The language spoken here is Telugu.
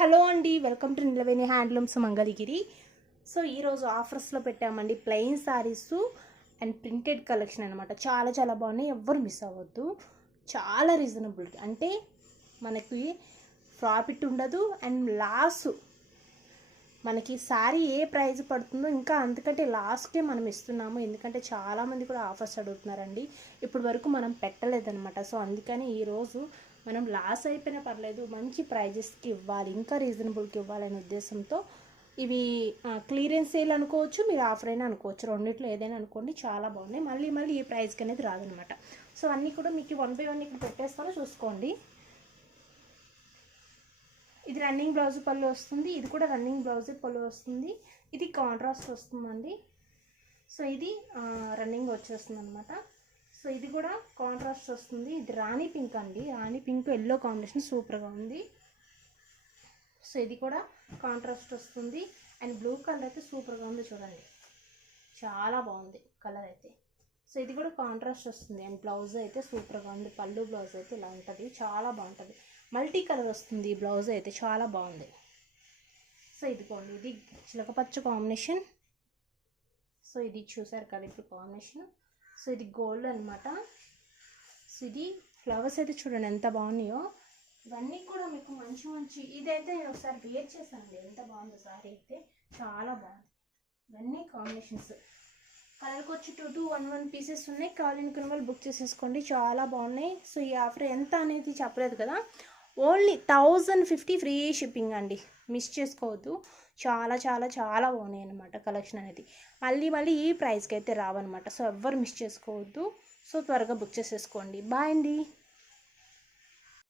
హలో అండి welcome to Nilaveni handlooms Mangalagiri. So ఈరోజు ఆఫర్స్లో పెట్టామండి plain saris and printed collection అనమాట చాలా చాలా బాగున్నాయి. ఎవ్వరు మిస్ అవ్వద్దు. చాలా రీజనబుల్ అంటే మనకి ప్రాఫిట్ ఉండదు అండ్ లాస్ మనకి శారీ ఏ ప్రైస్ పడుతుందో ఇంకా అందుకంటే లాస్ట్కే మనం ఇస్తున్నాము. ఎందుకంటే చాలామంది కూడా ఆఫర్స్ అడుగుతున్నారండి. ఇప్పటి వరకు మనం పెట్టలేదనమాట సో అందుకని ఈరోజు మనం లాస్ అయిపోయినా పర్లేదు మంచి ప్రైజెస్కి ఇవ్వాలి ఇంకా రీజనబుల్కి ఇవ్వాలనే ఉద్దేశంతో ఇవి క్లియరెన్స్ సేల్ అనుకోవచ్చు మీరు ఆఫర్ అయినా అనుకోవచ్చు. రెండిట్లో ఏదైనా అనుకోండి చాలా బాగున్నాయి. మళ్ళీ మళ్ళీ ఈ ప్రైస్కి అనేది రాదనమాట. సో అన్నీ కూడా మీకు వన్ బై వన్ ఇక్కడ పెట్టేస్తాను చూసుకోండి. ఇది రన్నింగ్ బ్లౌజ్ పళ్ళు వస్తుంది ఇది కూడా రన్నింగ్ బ్లౌజ్ పళ్ళు వస్తుంది ఇది కాంట్రాస్ట్ వస్తుందండి. సో ఇది రన్నింగ్ వచ్చేస్తుంది అనమాట సో ఇది కూడా కాంట్రాస్ట్ వస్తుంది. ఇది రాణి పింక్ అండి. రాణి పింక్ ఎల్లో కాంబినేషన్ సూపర్గా ఉంది. సో ఇది కూడా కాంట్రాస్ట్ వస్తుంది. అండ్ బ్లూ కలర్ అయితే సూపర్గా ఉంది చూడండి. చాలా బాగుంది కలర్ అయితే. సో ఇది కూడా కాంట్రాస్ట్ వస్తుంది. అండ్ బ్లౌజ్ అయితే సూపర్గా ఉంది. పళ్ళు బ్లౌజ్ అయితే ఇలా ఉంటుంది. చాలా బాగుంటుంది. మల్టీ కలర్ వస్తుంది ఈ బ్లౌజ్ అయితే. చాలా బాగుంది. సో ఇదిగోండి ఇది చిలకపచ్చ కాంబినేషన్ సో ఇది చూసారు కదా ఇప్పుడు కాంబినేషన్ సో ఇది గోల్డ్ అనమాట సో ఇది ఫ్లవర్స్ అయితే చూడండి ఎంత బాగున్నాయో. ఇవన్నీ కూడా మీకు మంచి మంచి ఇదైతే నేను ఒకసారి వేర్ చేశాను ఎంత బాగుందో సారీ అయితే చాలా బాగుంది. ఇవన్నీ కాంబినేషన్స్ కలర్కి వచ్చి two two one one pieces ఉన్నాయి. కావాలనుకున్న వాళ్ళు బుక్ చేసేసుకోండి. చాలా బాగున్నాయి. సో ఈ ఆఫర్ ఎంత అనేది చెప్పలేదు కదా. Only thousand fifty free shipping అండి. మిస్ చేసుకోవద్దు. చాలా చాలా చాలా బాగున్నాయి అనమాట కలెక్షన్ అనేది. మళ్ళీ మళ్ళీ ఈ ప్రైస్కి అయితే రావన్నమాట. సో ఎవ్వరు మిస్ చేసుకోవద్దు. సో త్వరగా బుక్ చేసేసుకోండి. బాయ్ అండి.